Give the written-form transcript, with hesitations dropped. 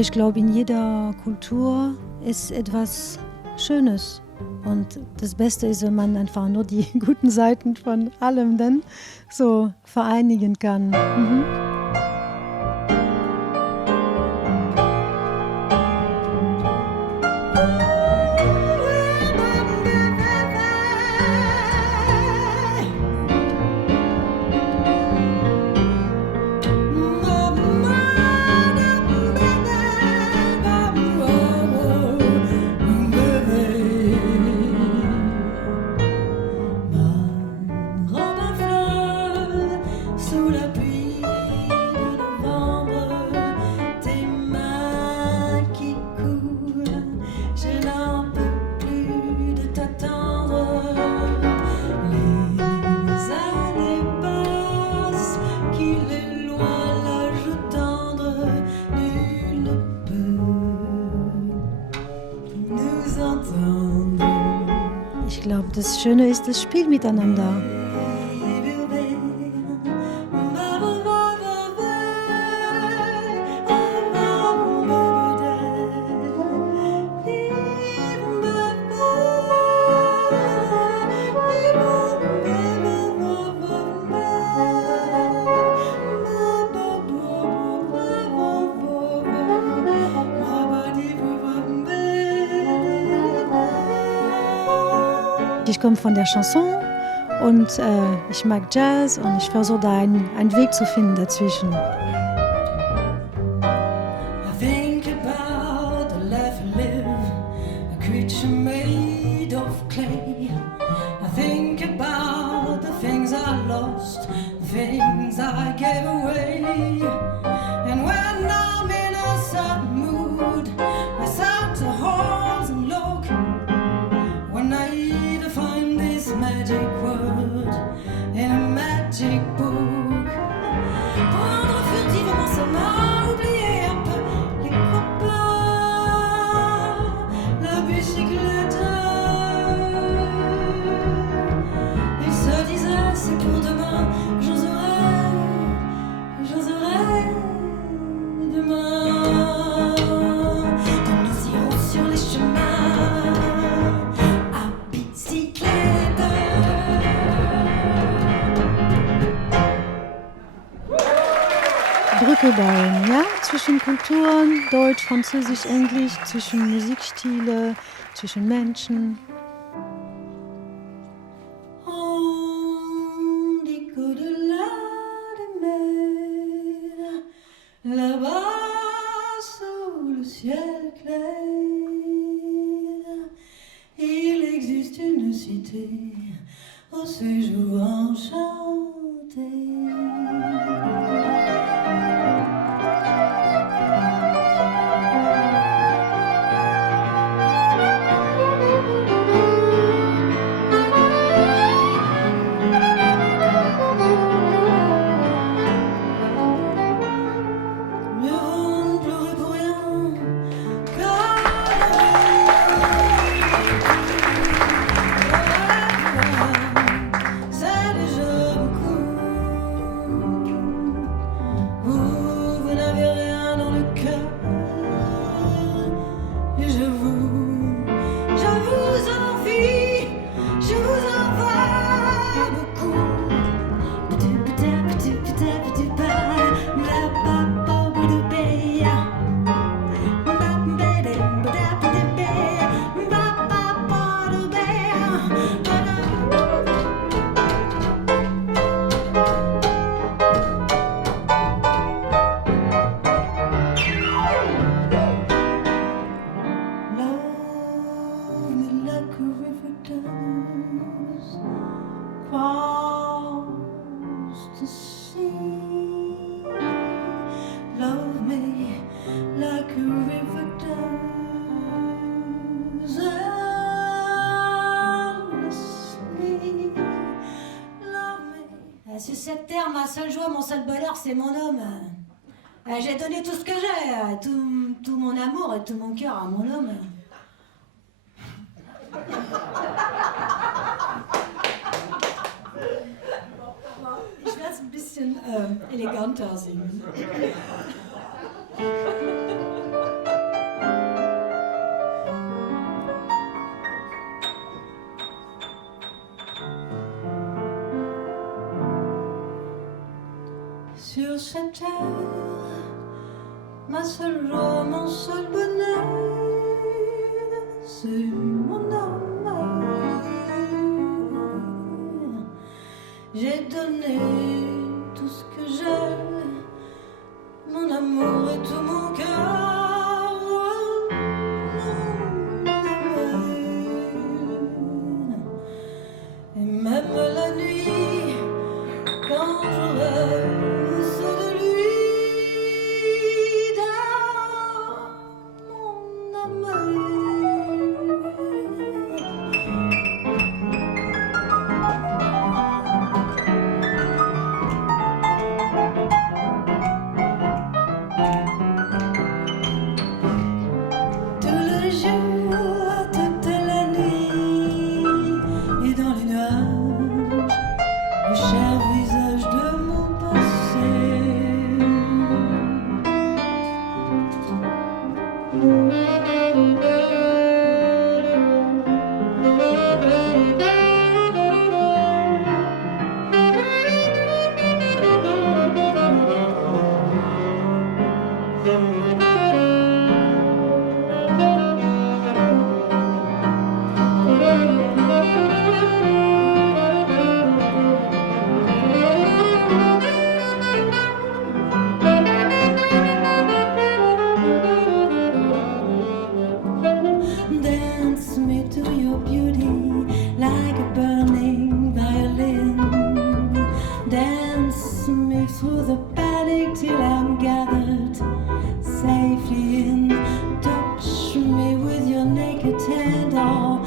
ich glaube, in jeder Kultur ist etwas Schönes. Und das Beste ist, wenn man einfach nur die guten Seiten von allem dann so vereinigen kann. Mhm. Ich glaube, das Schöne ist das Spiel miteinander. Ich komme von der Chanson und ich mag Jazz und ich versuche da einen Weg zu finden dazwischen. Brücke bauen, ja, zwischen Kulturen, Deutsch, Französisch, Englisch, zwischen Musikstile, zwischen Menschen. Là-bas sous le ciel clair, il existe une cité au séjour enchanté. Sur cette terre, ma seule joie, mon seul bonheur, c'est mon homme. J'ai donné tout ce que j'ai, tout mon amour et tout mon cœur à mon homme. Ich werde es ein bisschen eleganter singen. cette terre, ma seule joie, mon seul bonheur, c'est mon âme. J'ai donné tout ce que j'ai, mon amour et tout mon cœur, mon amour. Et même la nuit, quand je rêve, c'est de lui, dans mon amour. Tous les jours, toute la nuit, et dans les nuages, le cher visage de mon passé. Dance me to your beauty like a burning violin. Dance me through the panic till I'm gathered safely in. Touch me with your naked hand, or